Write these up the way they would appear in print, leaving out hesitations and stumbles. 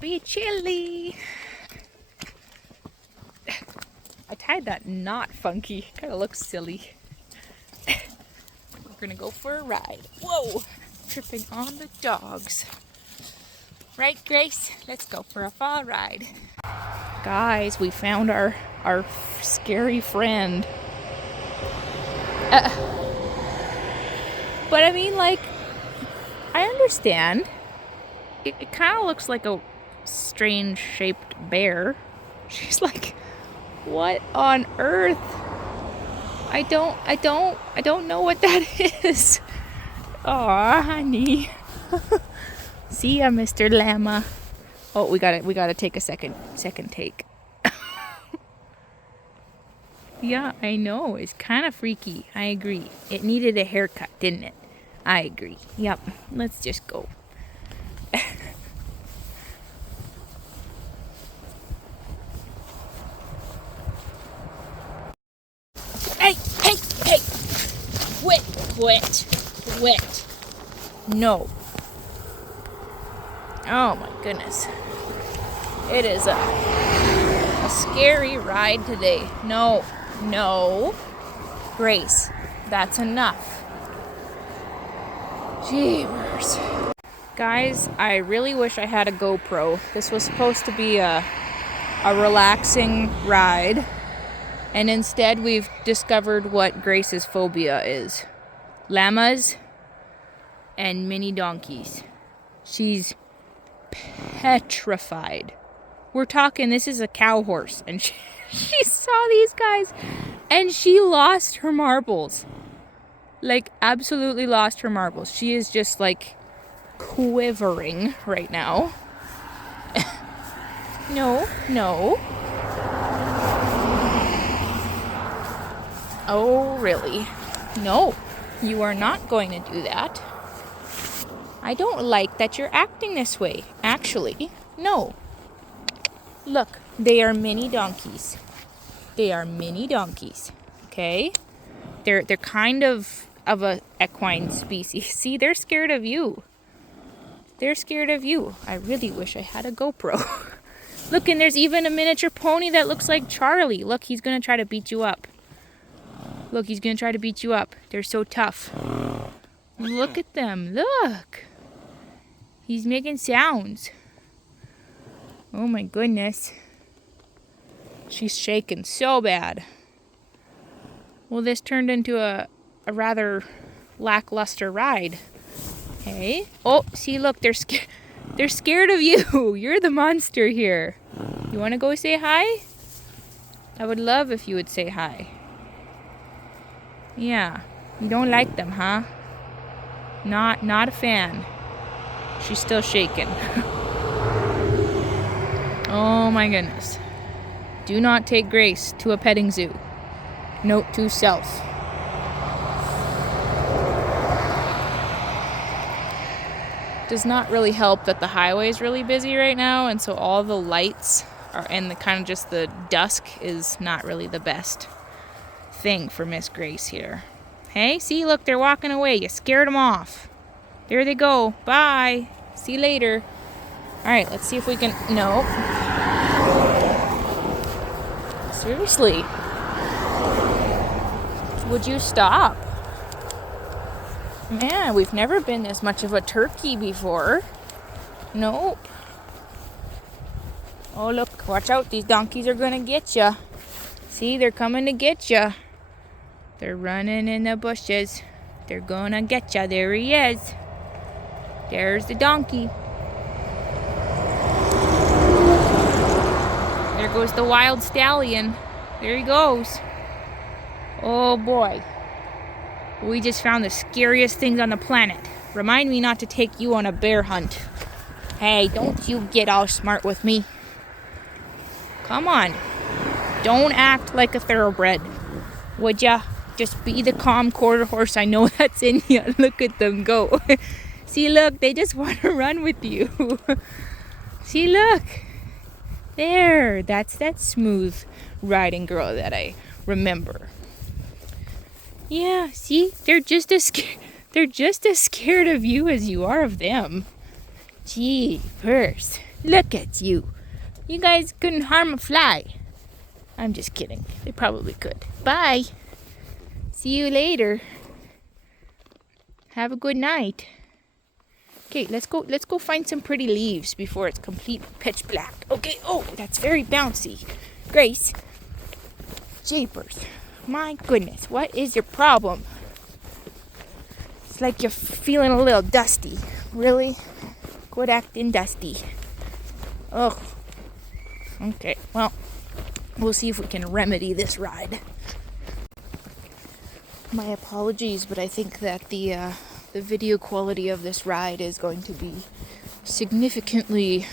be chilly. I tied that knot funky. Kind of looks silly. We're gonna go for a ride. Whoa! Tripping on the dogs. Right, Grace? Let's go for a fall ride. Guys, we found our scary friend. But I mean, like, I understand. It kind of looks like a strange shaped bear. She's like, what on earth? I don't know what that is. Aw, honey. See ya, Mr. Llama. Oh, we gotta take a second take. Yeah, I know. It's kind of freaky. I agree. It needed a haircut, didn't it? I agree. Yep. Let's just go. Hey! Quit. No. Oh my goodness. It is a scary ride today. No. Grace, that's enough. Jeepers. Guys, I really wish I had a GoPro. This was supposed to be a relaxing ride. And instead we've discovered what Grace's phobia is. Llamas and mini donkeys. She's petrified. We're talking, this is a cow horse, and she saw these guys and she lost her marbles. Like, absolutely lost her marbles. She is just like quivering right now. No. Oh, really? No, you are not going to do that. I don't like that you're acting this way. Actually, no. Look, they are mini donkeys. Okay? They're kind of a equine species. See, they're scared of you. I really wish I had a GoPro. Look, and there's even a miniature pony that looks like Charlie. Look, he's gonna try to beat you up. They're so tough. Look at them. Look. He's making sounds. Oh my goodness. She's shaking so bad. Well, this turned into a rather lackluster ride. Hey. Oh, see, look, they're scared of you. You're the monster here. You want to go say hi? I would love if you would say hi. Yeah. You don't like them, huh? Not a fan. She's still shaking. Oh my goodness. Do not take Grace to a petting zoo. Note to self. Does not really help that the highway is really busy right now, and so all the lights are, and the kind of just the dusk is not really the best thing for Miss Grace here. Hey, see, look, they're walking away. You scared them off. There they go. Bye. See you later. All right, let's see if we can... No. Seriously. Would you stop? Man, we've never been this much of a turkey before. Nope. Oh, look, watch out. These donkeys are going to get you. See, they're coming to get you. They're running in the bushes. They're going to get you. There he is. There's the donkey. There goes the wild stallion. There he goes. Oh boy. We just found the scariest things on the planet. Remind me not to take you on a bear hunt. Hey, don't you get all smart with me. Come on. Don't act like a thoroughbred. Would ya? Just be the calm quarter horse I know that's in you. Look at them go. See, look, they just want to run with you. See, look. There, that's that smooth riding girl that I remember. Yeah, see, they're just as scared of you as you are of them. Jeepers. Look at you. You guys couldn't harm a fly. I'm just kidding. They probably could. Bye. See you later. Have a good night. Okay, let's go find some pretty leaves before it's complete pitch black. Okay, oh, that's very bouncy. Grace. Japers. My goodness, what is your problem? It's like you're feeling a little dusty. Really? Quit acting dusty. Ugh. Okay, well, we'll see if we can remedy this ride. My apologies, but I think that the video quality of this ride is going to be significantly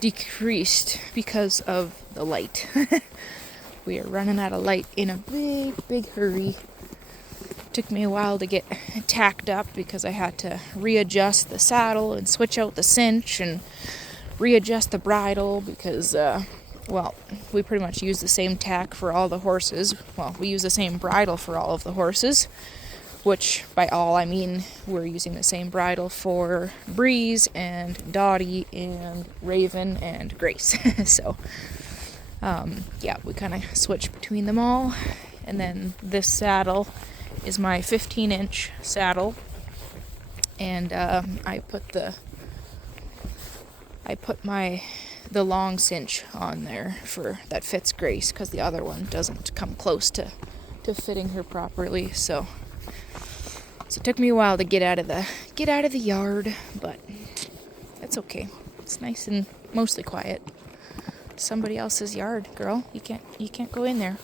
decreased because of the light. We are running out of light in a big hurry. Took me a while to get tacked up because I had to readjust the saddle and switch out the cinch and readjust the bridle because, well, we pretty much use the same tack for all the horses. Well, we use the same bridle for all of the horses, which by all I mean we're using the same bridle for Breeze and Dottie and Raven and Grace. So, yeah, we kind of switch between them all. And then this saddle is my 15-inch saddle, and I put the long cinch on there for that fits Grace because the other one doesn't come close to fitting her properly. So it took me a while to get out of the yard, but that's okay. It's nice and mostly quiet. Somebody else's yard, girl. You can't go in there.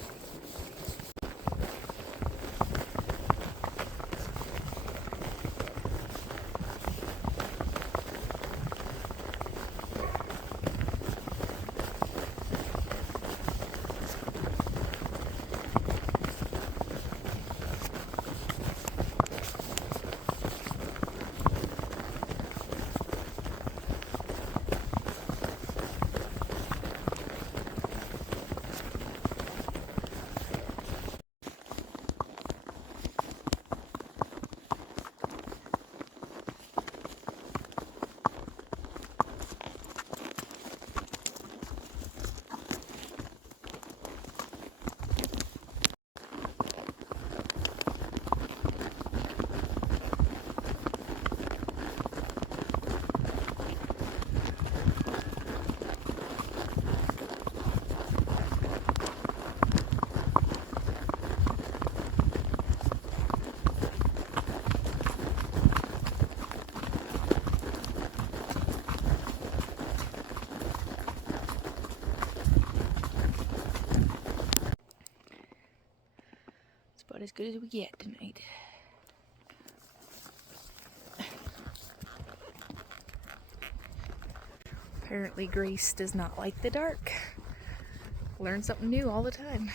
About as good as we get tonight. Apparently Grace does not like the dark. Learn something new all the time.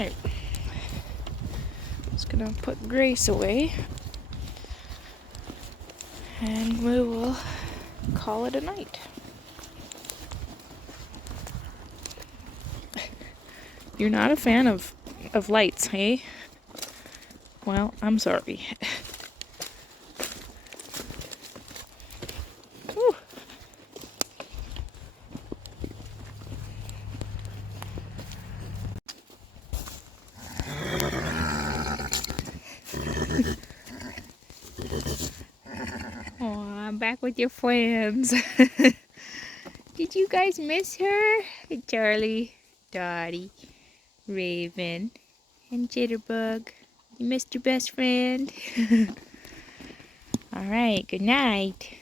Alright. Just gonna put Grace away. And we will call it a night. You're not a fan of lights, hey? Well, I'm sorry. Whew. Oh, I'm back with your friends. Did you guys miss her? Charlie, Dottie, Raven, and Jitterbug. You missed your best friend? Alright, good night.